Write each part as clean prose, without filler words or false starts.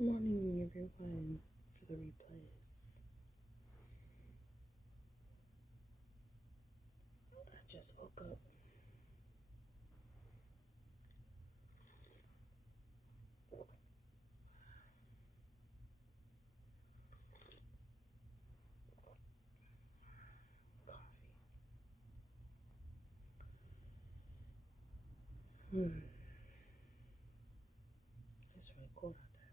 Good morning, everyone, for the replays. I just woke up. Coffee. It's really cold out there.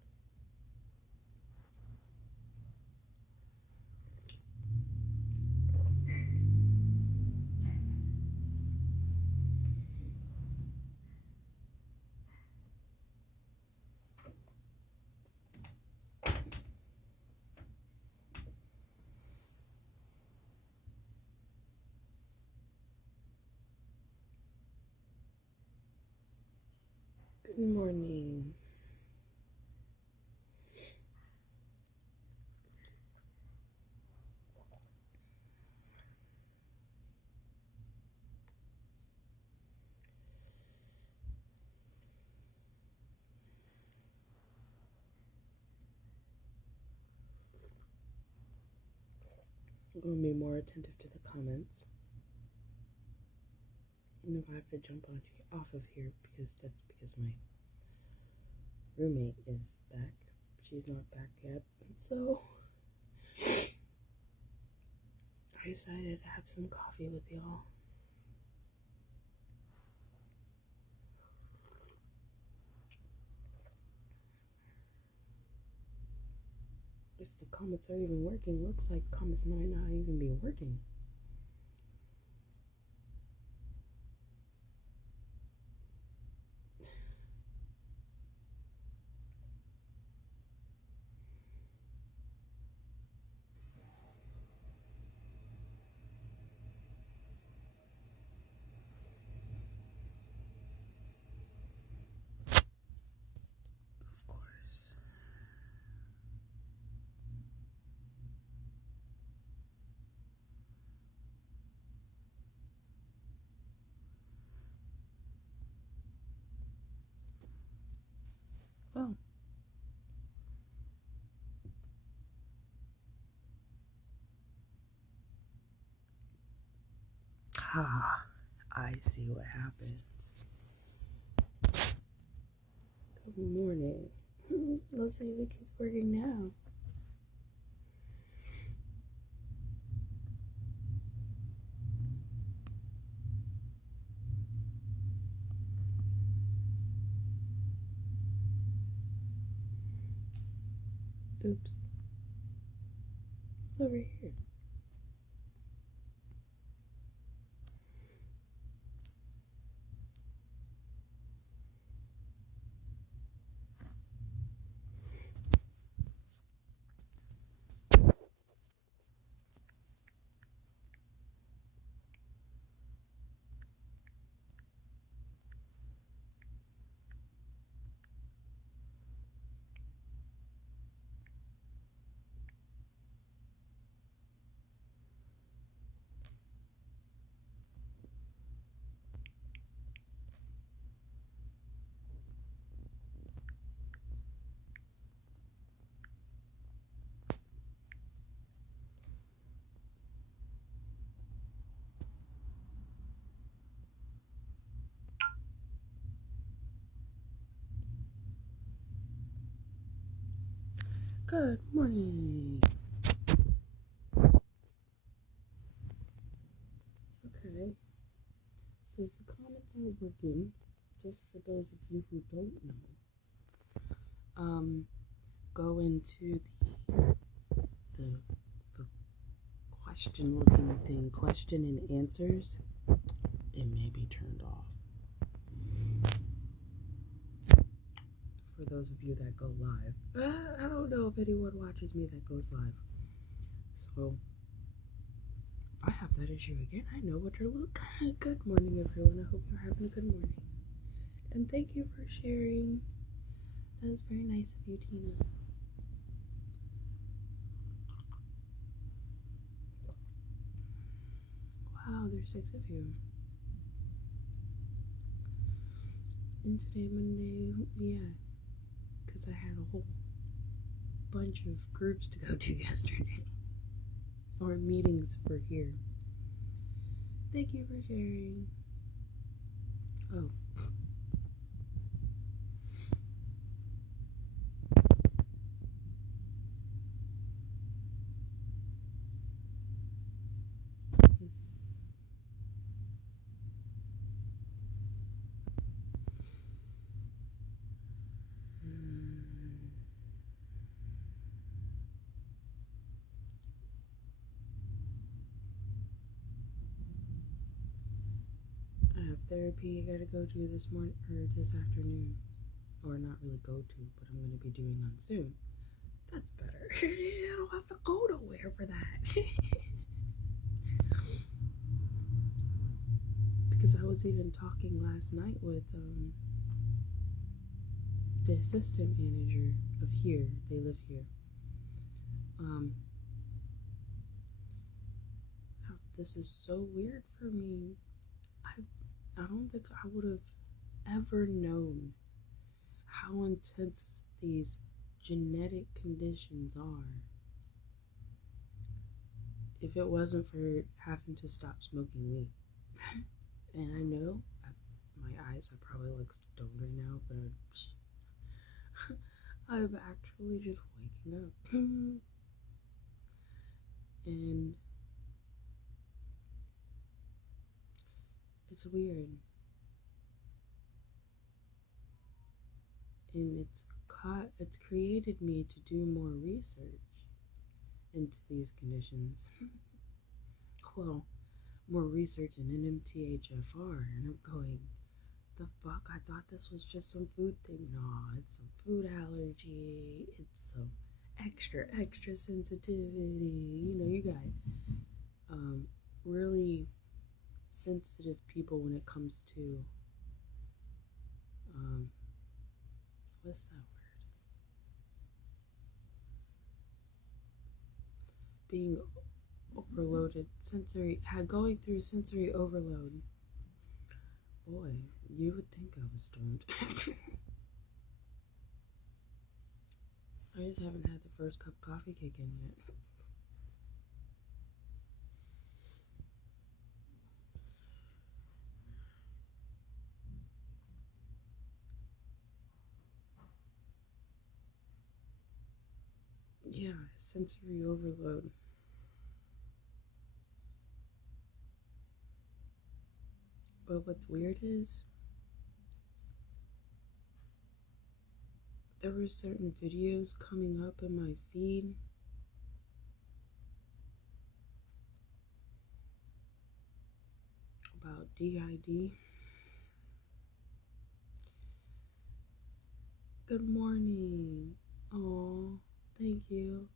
Good morning. I'm going to be more attentive to the comments. And if I have to jump off of here, because my roommate is back. She's not back yet. So I decided to have some coffee with y'all. If the comments are even working, looks like comments might not even be working. Of course. Well, I see what happens. Good morning. Let's see if it keeps working now. Oops. It's over here. Good morning. Okay. So the comments are working. Just for those of you who don't know, go into the question looking thing, question and answers. It may be turned off. For those of you that go live, I don't know if anyone watches me that goes live. So if I have that issue again, I know what to look. Good morning, everyone. I hope you're having a good morning. And thank you for sharing. That was very nice of you, Tina. Wow, there's 6 of you. And today, Monday, yeah, because I had a whole bunch of groups to go to yesterday. Or meetings for here. Thank you for sharing. Oh. I have therapy I gotta go to this morning or this afternoon. Or not really go to, but I'm gonna be doing on soon. That's better. I don't have to go nowhere for that. Because I was even talking last night with the assistant manager of here. They live here. This is so weird for me. I don't think I would have ever known how intense these genetic conditions are if it wasn't for having to stop smoking weed. And I know my eyes, I probably look stoned right now, but I'm actually just waking up. And it's weird. And it's created me to do more research into these conditions. Well, more research in NMTHFR, and I'm going, the fuck? I thought this was just some food thing. No, it's some food allergy. It's some extra sensitivity. You know, you got really sensitive people when it comes to what's that word? Being overloaded, going through sensory overload. Boy, you would think I was stoned. I just haven't had the first cup of coffee kick in yet. Yeah, sensory overload. But what's weird is there were certain videos coming up in my feed about DID. Good morning. Oh, thank you.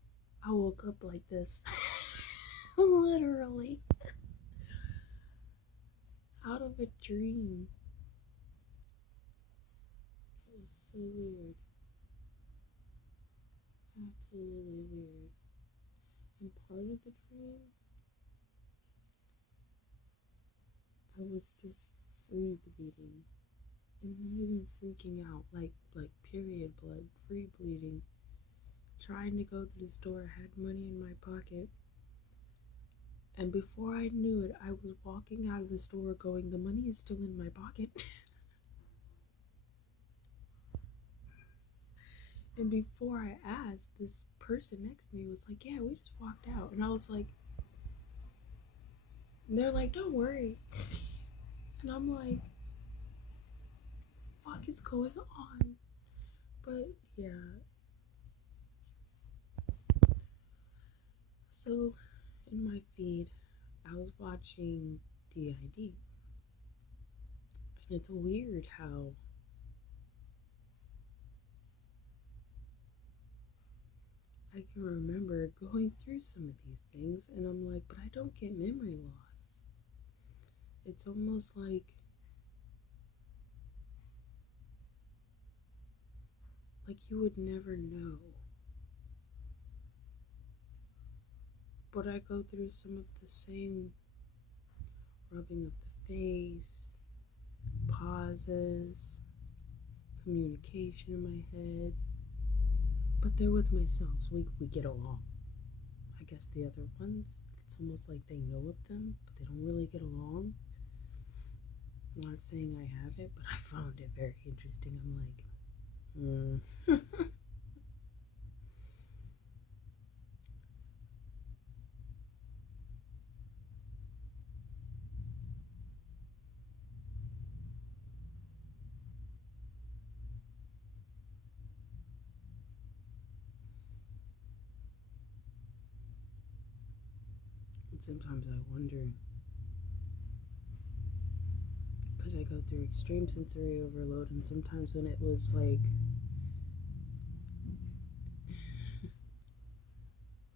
I woke up like this. Literally. Out of a dream. It was so weird. Absolutely weird. And part of the dream, I was just free bleeding. And not even freaking out, like period blood, free bleeding. Trying to go to the store, I had money in my pocket. And before I knew it, I was walking out of the store going, the money is still in my pocket. And before I asked, this person next to me was like, yeah, we just walked out. And I was like, and they're like, don't worry. And I'm like, fuck is going on? But yeah. So in my feed, I was watching DID. And it's weird how I can remember going through some of these things, and I'm like, but I don't get memory loss. It's almost like you would never know. But I go through some of the same rubbing of the face, pauses, communication in my head, but they're with myself, so we get along. I guess the other ones, it's almost like they know of them, but they don't really get along. I'm not saying I have it, but I found it very interesting. I'm like, sometimes I wonder, because I go through extreme sensory overload, and sometimes when it was like,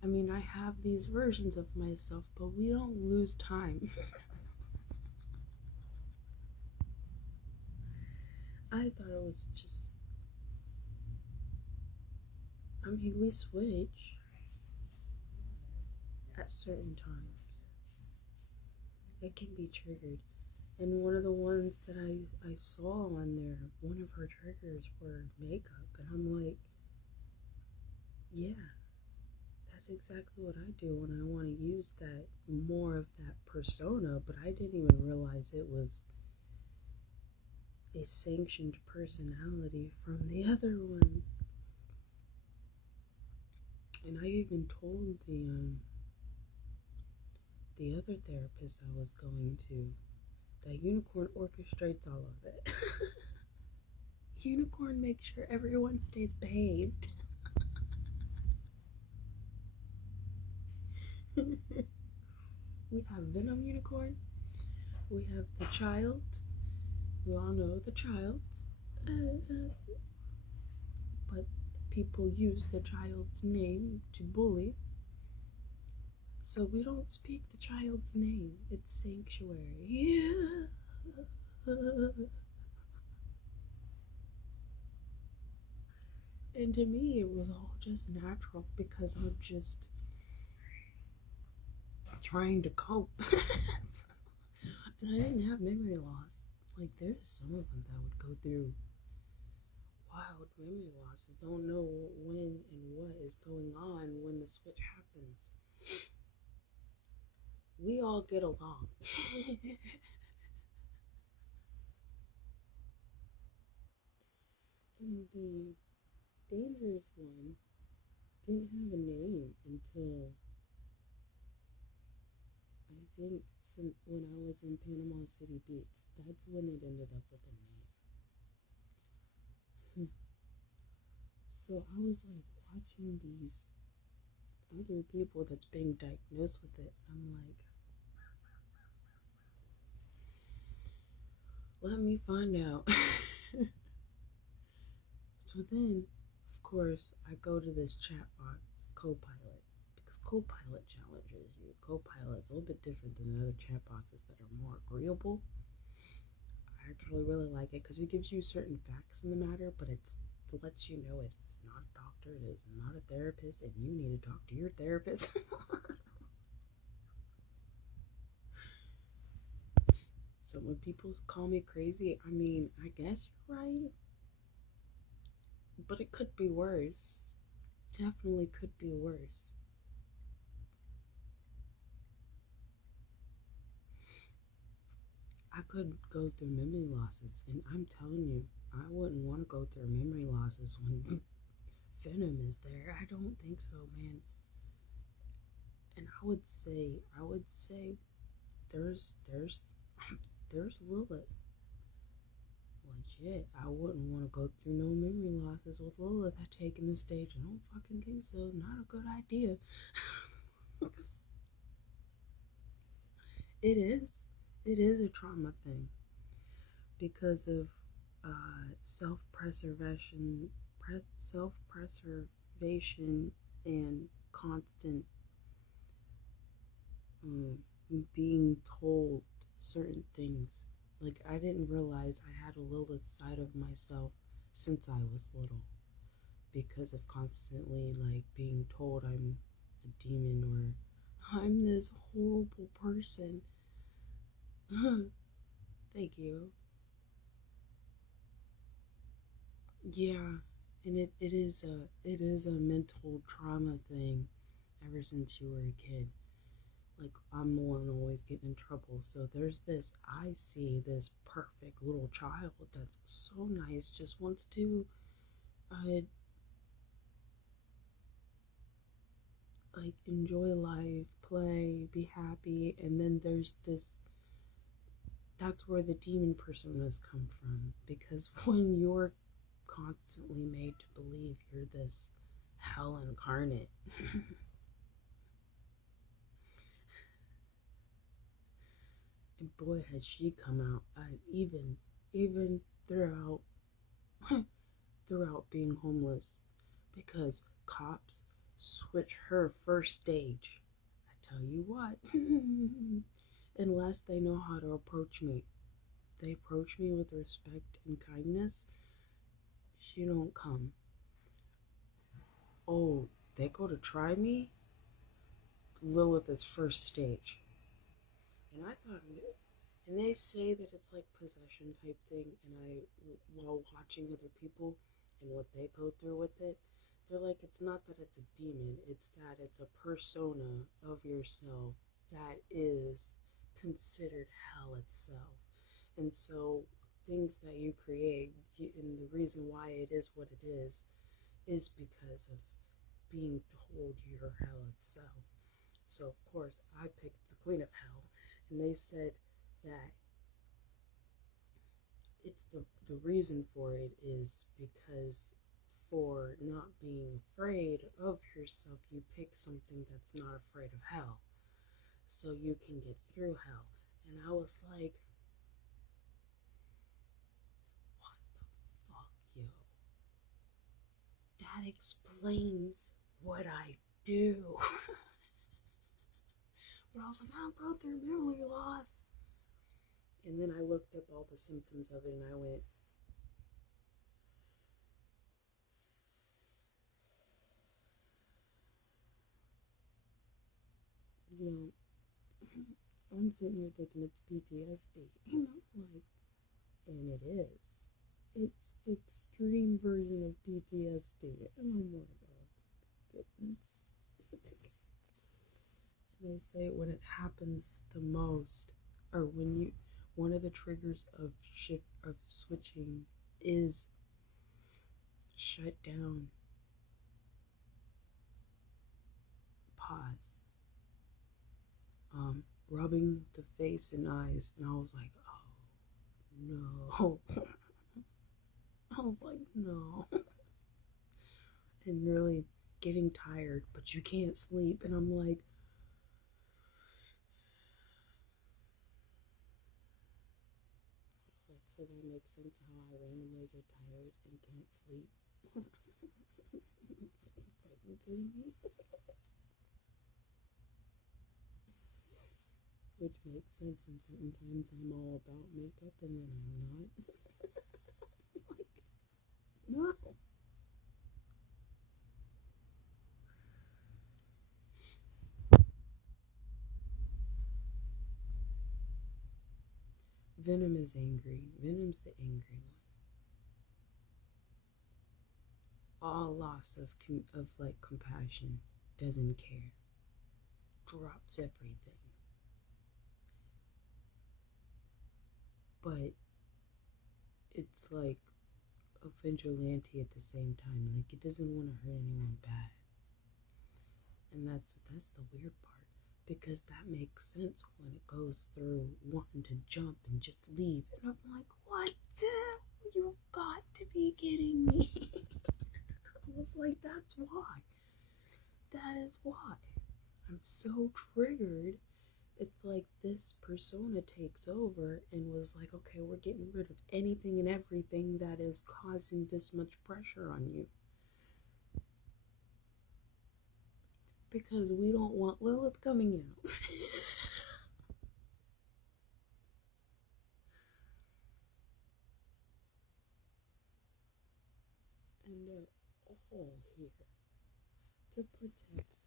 I mean, I have these versions of myself, but we don't lose time. I thought it was just, I mean, we switch at certain times. It can be triggered. And one of the ones that I saw on there, one of her triggers were makeup. And I'm like, yeah, that's exactly what I do when I want to use that, more of that persona. But I didn't even realize it was a sanctioned personality from the other ones. And I even told the other therapist I was going to that Unicorn orchestrates all of it. Unicorn makes sure everyone stays behaved. We have Venom Unicorn. We have the child. We all know the child. But people use the child's name to bully. So we don't speak the child's name. It's Sanctuary. Yeah. And to me, it was all just natural because I'm just trying to cope. And I didn't have memory loss. Like, there's some of them that would go through wild memory losses, don't know when and what is going on when the switch happens. We all get along. And the dangerous one didn't have a name until I think when I was in Panama City Beach. That's when it ended up with a name. So I was like watching these other people that's being diagnosed with it. I'm like, let me find out. So then, of course, I go to this chat box, Copilot, because Copilot challenges you. Copilot's a little bit different than the other chat boxes that are more agreeable. I actually really like it because it gives you certain facts in the matter, but it lets you know it's not a doctor, it is not a therapist, and you need to talk to your therapist. So when people call me crazy, I mean, I guess you're right, but it could be worse. Definitely could be worse. I could go through memory losses, and I'm telling you, I wouldn't want to go through memory losses when Venom is there. I don't think so, man. And I would say, there's Lilith. Legit, I wouldn't want to go through no memory losses with Lilith taking the stage. I don't fucking think so. Not a good idea. It is. It is a trauma thing because of self-preservation, self-preservation, and constant um, being told certain things. Like, I didn't realize I had a Lilith side of myself since I was little because of constantly like being told I'm a demon or I'm this horrible person. Thank you. Yeah, And it is a mental trauma thing ever since you were a kid. Like, I'm the one always getting in trouble. So there's this, I see this perfect little child that's so nice, just wants to, uh, like, enjoy life, play, be happy. And then there's this, that's where the demon personas come from. Because when you're constantly made to believe you're this hell incarnate, and boy has she come out, even throughout throughout being homeless, because cops switch her first stage. I tell you what, unless they know how to approach me, they approach me with respect and kindness. She don't come. Oh, they go to try me. Lilith is first stage, and I thought and they say that it's like possession type thing, and while watching other people and what they go through with it, they're like, it's not that it's a demon, it's that it's a persona of yourself that is considered hell itself. And so things that you create, and the reason why it is what it is because of being told you're hell itself. So of course I picked the Queen of Hell, and they said that it's the reason for it is because for not being afraid of yourself, you pick something that's not afraid of hell, so you can get through hell. And I was like, what the fuck, yo? That explains what I do. But I was like, I don't go through memory loss. And then I looked up all the symptoms of it, and I went, you know, I'm sitting here thinking it's PTSD. Like, and it is. It's extreme version of PTSD. Oh my god, goodness. They say when it happens the most, or when you, one of the triggers of switching is shut down, pause, rubbing the face and eyes, and I was like, oh no. I was like, no. And really getting tired, but you can't sleep, and I'm like, so that makes sense how I randomly get tired and can't sleep. Are you kidding me? Which makes sense, and sometimes I'm all about makeup and then I'm not. Like, no. Venom is angry. Venom's the angry one. All loss of like compassion, doesn't care, drops everything. But it's like a vigilante at the same time. Like, it doesn't want to hurt anyone bad. And that's the weird part, because that makes sense when it goes through wanting to jump and just leave. And I'm like, what? You've got to be kidding me. I was like, that's why. That is why. I'm so triggered. It's like this persona takes over and was like, okay, we're getting rid of anything and everything that is causing this much pressure on you. Because we don't want Lilith coming out. And they're all here to protect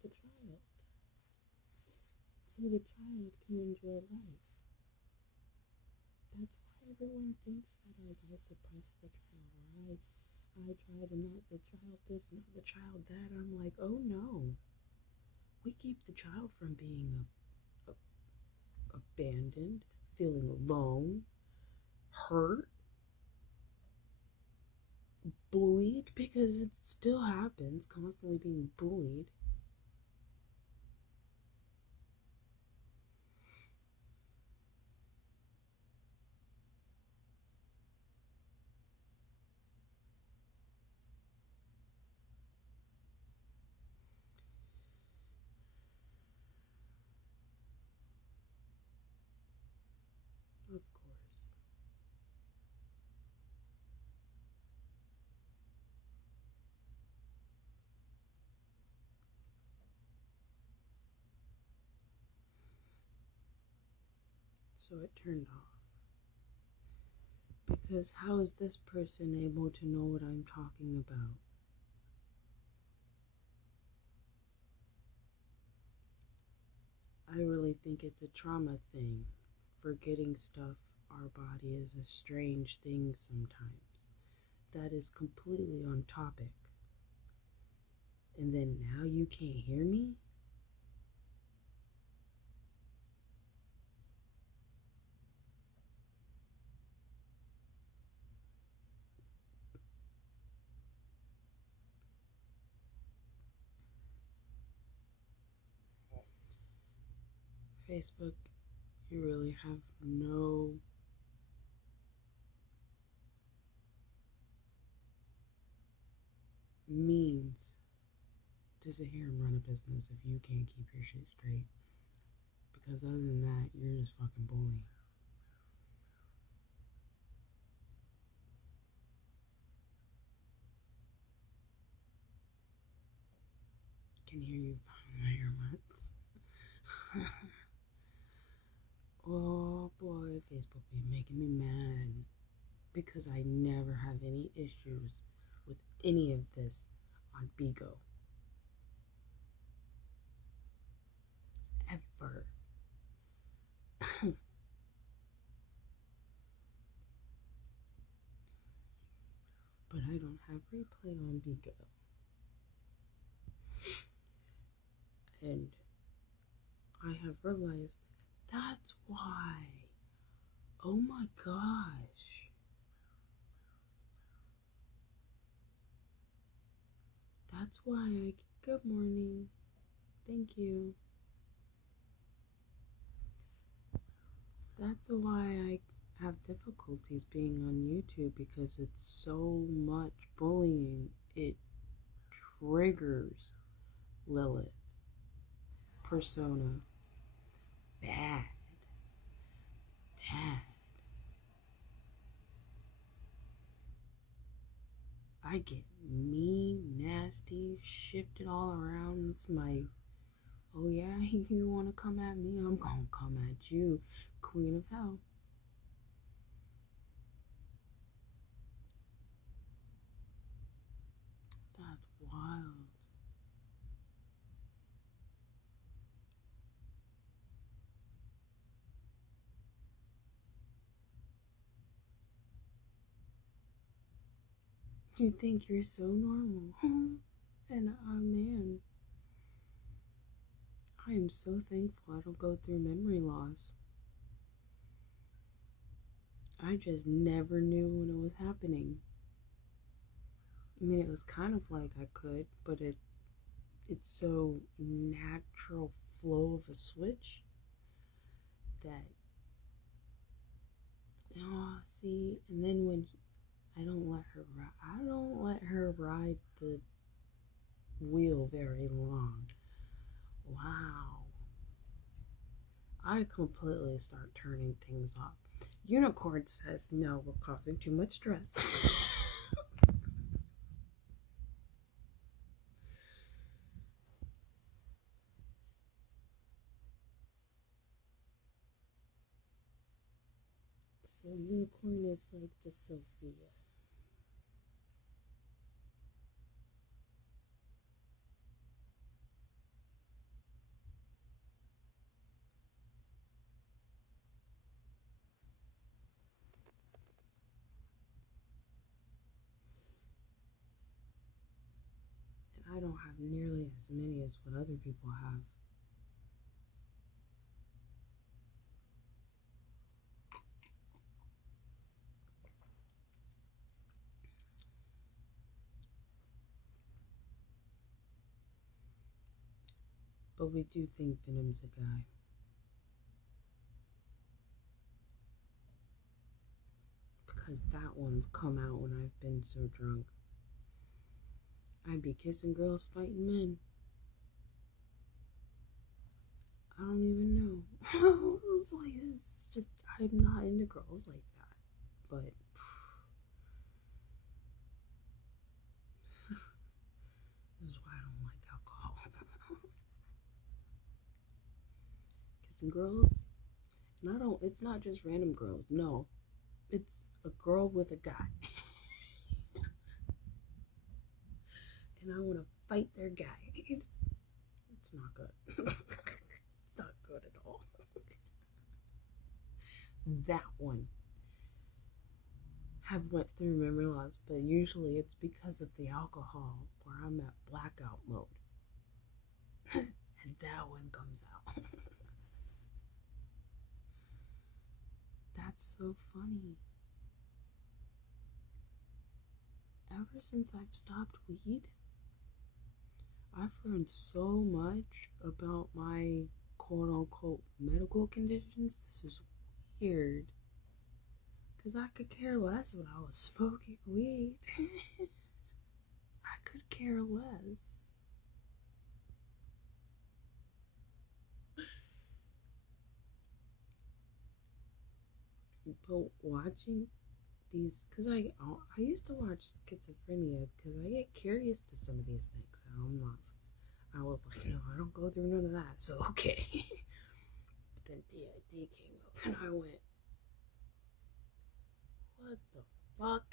the child, so the child can enjoy life. That's why everyone thinks that I suppress the child, or I tried and not the child this, not the child that. I'm like, oh no. We keep the child from being abandoned, feeling alone, hurt, bullied, because it still happens, constantly being bullied. Of course. So it turned off. Because how is this person able to know what I'm talking about? I really think it's a trauma thing. Forgetting stuff, our body is a strange thing sometimes. That is completely on topic. And then now you can't hear me? Facebook, you really have no means to sit here and run a business if you can't keep your shit straight. Because other than that, you're just fucking bullying. Can hear you behind my earbuds. Oh boy, Facebook be making me mad because I never have any issues with any of this on Bigo. Ever. But I don't have replay on Bigo. And I have realized that's why. Oh my gosh. That's why I. Good morning. Thank you. That's why I have difficulties being on YouTube because it's so much bullying. It triggers Lilith persona. Bad. Bad. I get mean, nasty, shifted all around. It's my, oh yeah, you want to come at me? I'm going to come at you, Queen of Hell. That's wild. You think you're so normal. And man, I am so thankful I don't go through memory loss. I just never knew when it was happening. I mean, it was kind of like I could, but it's so natural flow of a switch that, oh, see, and then when I don't let her ride the wheel very long. Wow. I completely start turning things off. Unicorn says no, we're causing too much stress. So unicorn is like the Sophia. I don't have nearly as many as what other people have. But we do think Venom's a guy. Because that one's come out when I've been so drunk. I'd be kissing girls, fighting men. I don't even know. It's like, it's just, I'm not into girls like that. But this is why I don't like alcohol. Kissing girls, and it's not just random girls. No, it's a girl with a guy. And I want to fight their guy. It's not good. It's not good at all. That one have went through memory loss, but usually it's because of the alcohol where I'm at blackout mode. And that one comes out. That's so funny. Ever since I've stopped weed, I've learned so much about my quote unquote medical conditions. This is weird. Because I could care less when I was smoking weed. I could care less. But watching these, because I used to watch schizophrenia because I get curious to some of these things. I was like, no, I don't go through none of that, so okay. But then DID came up and I went, what the fuck?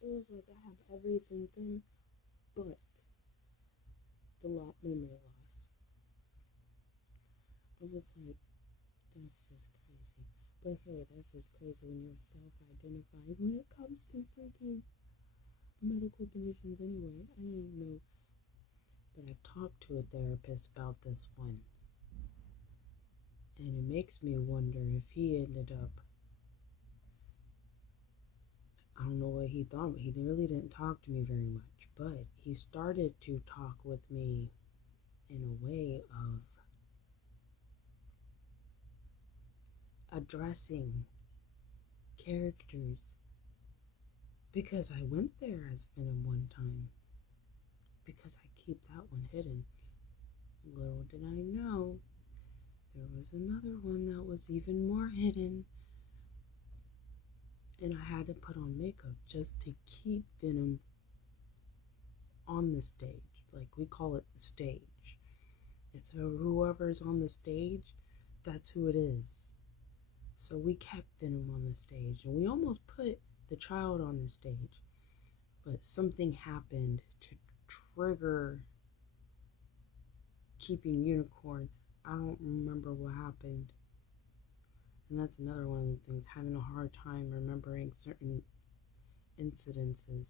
It was like I have every symptom but the memory loss. I was like, that's just crazy. But hey, that's just crazy when you're self-identifying when it comes to freaking medical conditions anyway. I didn't know. But I talked to a therapist about this one. And it makes me wonder if he ended up, I don't know what he thought, but he really didn't talk to me very much. But he started to talk with me in a way of addressing characters. Because I went there as Venom one time. Because I keep that one hidden. Little did I know, there was another one that was even more hidden. And I had to put on makeup just to keep Venom on the stage. Like, we call it the stage. It's whoever's on the stage, that's who it is. So we kept Venom on the stage. And we almost put the child on the stage. But something happened to trigger keeping Unicorn. I don't remember what happened. And that's another one of the things, having a hard time remembering certain incidences.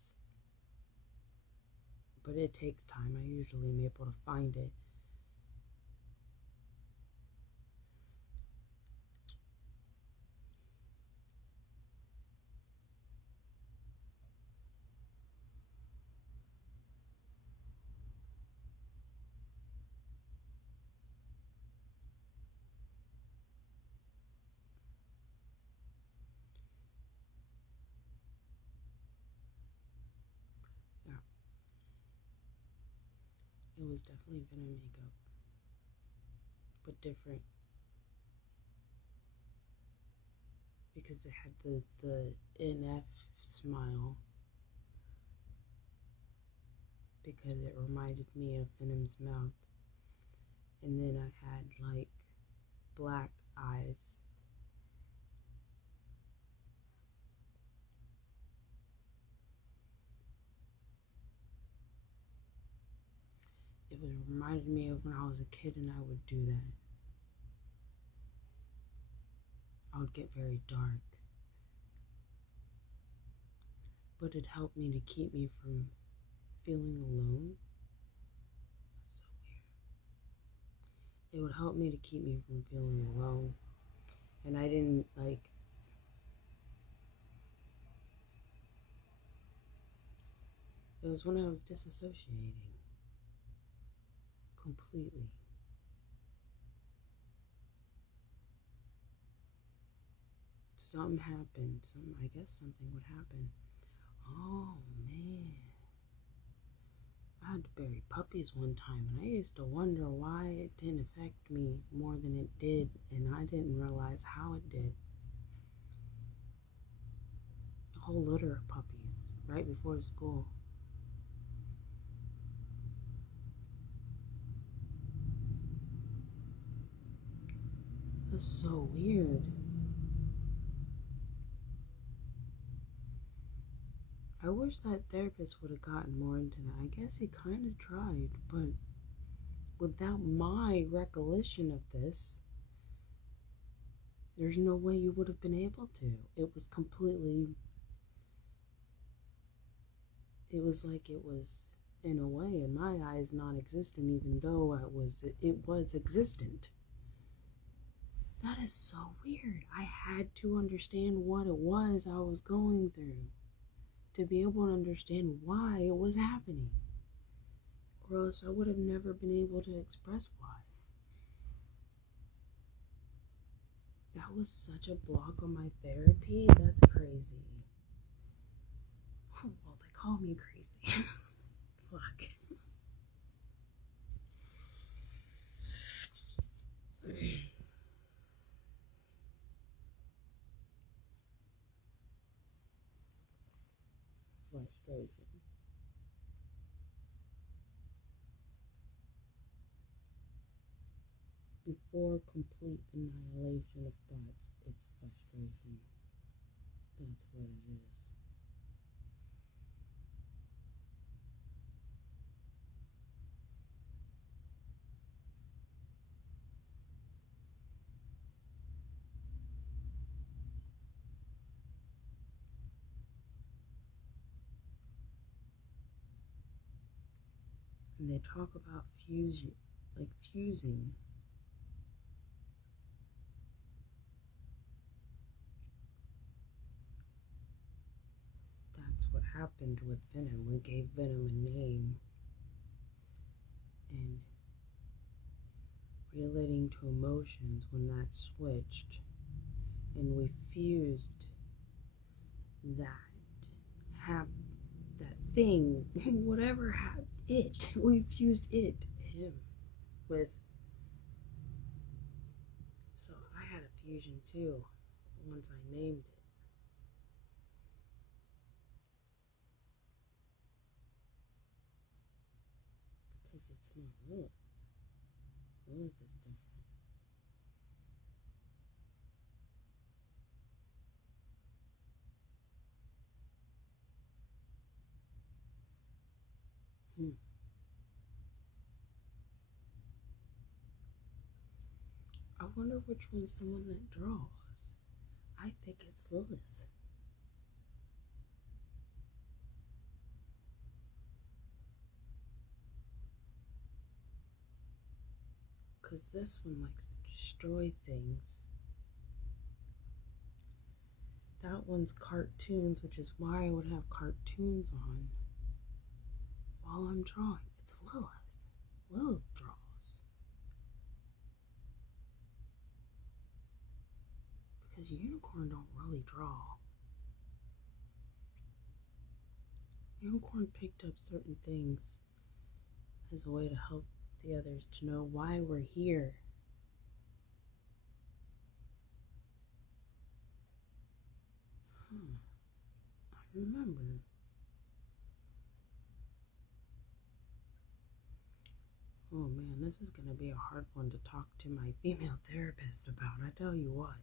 But it takes time. I usually am able to find it. Yeah. It was definitely Venom makeup. But different. Because it had the NF smile. Because it reminded me of Venom's mouth. And then I had like black eyes. It reminded me of when I was a kid and I would do that. I would get very dark. but it helped me to keep me from feeling alone. So weird. It would help me to keep me from feeling alone. And I didn't like, it was when I was disassociating completely. Something happened. I guess something would happen. Oh man. I had to bury puppies one time, and I used to wonder why it didn't affect me more than it did, and I didn't realize how it did. A whole litter of puppies right before school. That's so weird. I wish that therapist would have gotten more into that. I guess he kind of tried, but without my recollection of this, there's no way you would have been able to. It was completely, it was like it was, in a way, in my eyes, non-existent, even though it was existent. That is so weird. I had to understand what it was I was going through to be able to understand why it was happening. Or else I would have never been able to express why. That was such a block on my therapy. That's crazy. Well, they call me crazy. Fuck. Frustration. Before complete annihilation of thoughts, it's frustration. That's what it is. And they talk about fusing. That's what happened with Venom. We gave Venom a name. And relating to emotions, when that switched and we fused that that thing, whatever happened, we fused him with. So I had a fusion too once I named it. Because it's not Lilith. Lilith is different. I wonder which one's the one that draws. I think it's Lilith. Because this one likes to destroy things. That one's cartoons, which is why I would have cartoons on while I'm drawing. It's Lilith. Lilith draws. Because Unicorn don't really draw. Unicorn picked up certain things as a way to help the others to know why we're here. I remember. Oh man, this is gonna be a hard one to talk to my female therapist about, I tell you what.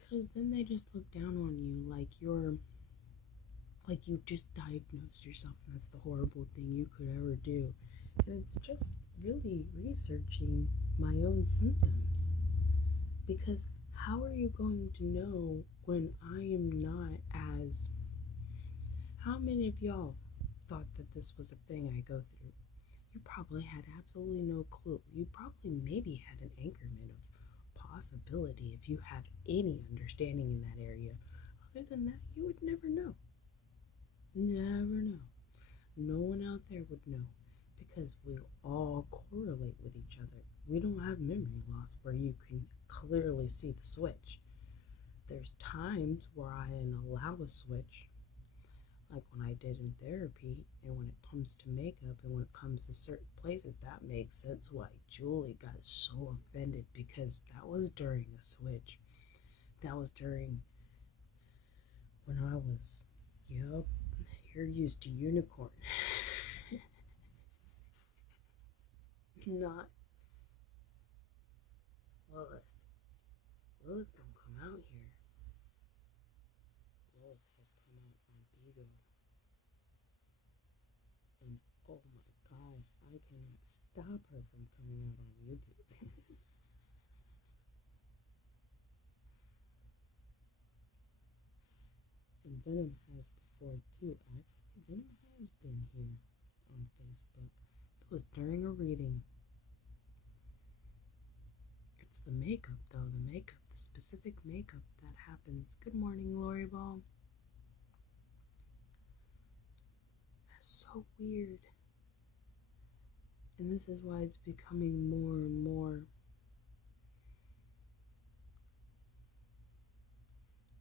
Because then they just look down on you like you just diagnosed yourself and that's the horrible thing you could ever do. And it's just really researching my own symptoms. Because how are you going to know when I am not as. How many of y'all thought that this was a thing I go through? You probably had absolutely no clue. You probably maybe had an anchorment of possibility if you have any understanding in that area. Other than that, you would never know. Never know. No one out there would know because we all correlate with each other. We don't have memory loss where you can clearly see the switch. There's times where I allow a switch, like when I did in therapy, and when it comes to makeup and when it comes to certain places, that makes sense why Julie got so offended because that was during a switch. That was during when I was, yep, you're used to unicorn. Not Lilith. Lilith don't come out here. Lilith has come out on Bigo. And oh my gosh, I cannot stop her from coming out on YouTube. And Venom has before too. Actually, Venom has been here on Facebook. It was during a reading. It's the makeup though, the specific makeup that happens. Good morning, Lori Ball. That's so weird. And this is why it's becoming more and more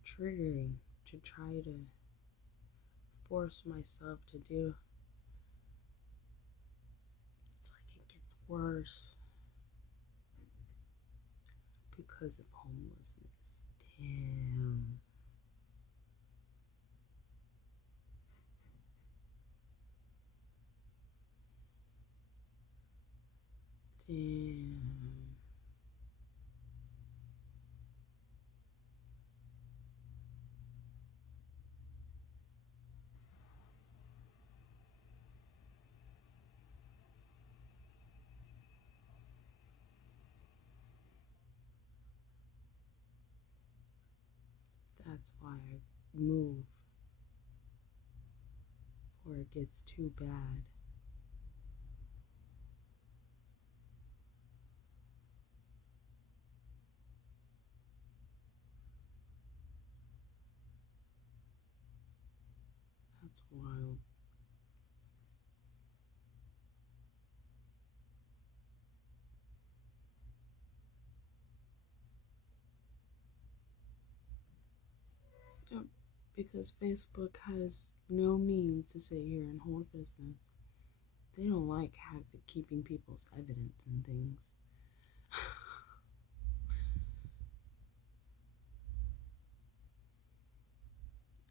triggering to try to force myself to do. It's like it gets worse because of homelessness. Damn. Damn. That's why I move before it gets too bad. That's wild. Yep, because Facebook has no means to sit here and hold business. They don't like keeping people's evidence and things.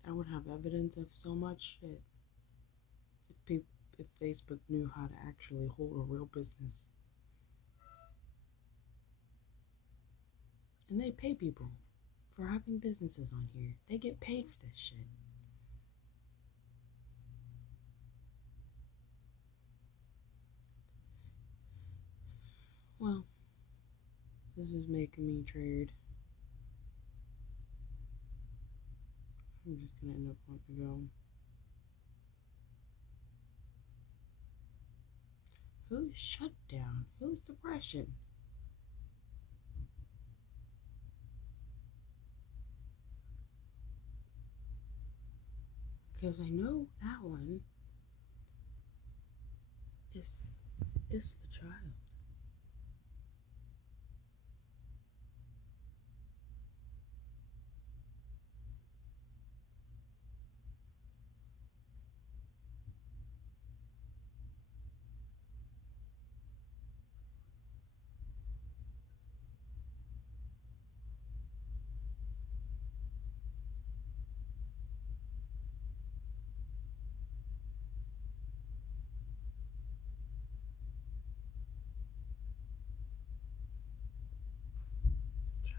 I would have evidence of so much shit if Facebook knew how to actually hold a real business. And they pay people for having businesses on here. They get paid for this shit. Well, this is making me triggered. I'm just gonna end up wanting to go. Who's shut down? Who's depression? Because I know that one is the child.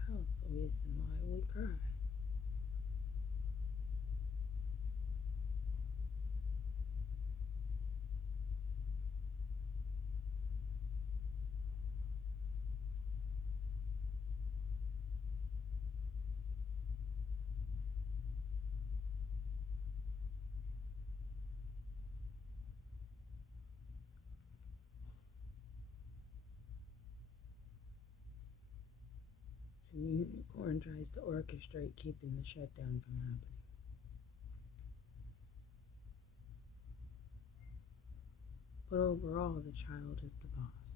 Child's the reason why we cry. everyone tries to orchestrate keeping the shutdown from happening. But overall, the child is the boss.